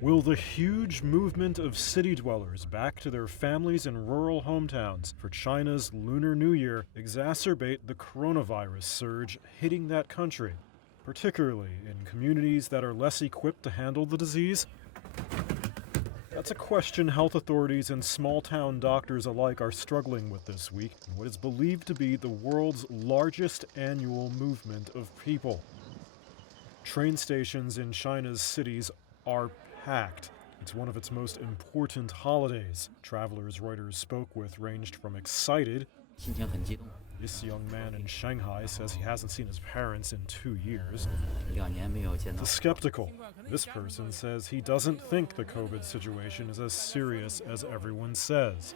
Will the huge movement of city dwellers back to their families in rural hometowns for China's Lunar New Year exacerbate the coronavirus surge hitting that country, particularly in communities that are less equipped to handle the disease? That's a question health authorities and small-town doctors alike are struggling with this week in what is believed to be the world's largest annual movement of people. Train stations in China's cities are packed. It's one of its most important holidays. Travelers Reuters spoke with ranged from excited. This young man in Shanghai says he hasn't seen his parents in 2 years. To skeptical. This person says he doesn't think the COVID situation is as serious as everyone says.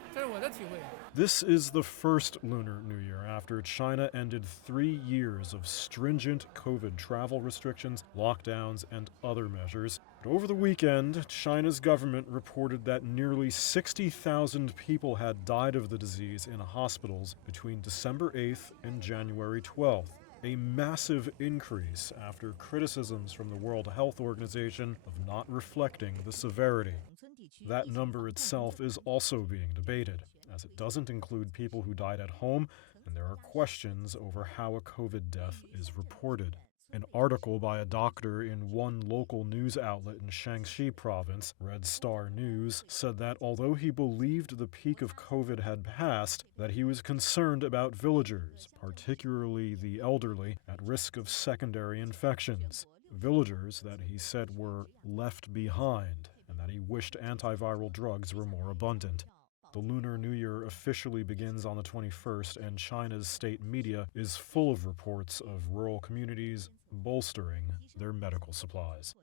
This is the first Lunar New Year after China ended 3 years of stringent COVID travel restrictions, lockdowns, and other measures. But over the weekend, China's government reported that nearly 60,000 people had died of the disease in hospitals between December 8th and January 12th. A massive increase after criticisms from the World Health Organization of not reflecting the severity. That number itself is also being debated, as it doesn't include people who died at home, and there are questions over how a COVID death is reported. An article by a doctor in one local news outlet in Shaanxi province, Red Star News, said that although he believed the peak of COVID had passed, that he was concerned about villagers, particularly the elderly, at risk of secondary infections. Villagers that he said were left behind, and that he wished antiviral drugs were more abundant. The Lunar New Year officially begins on the 21st, and China's state media is full of reports of rural communities bolstering their medical supplies.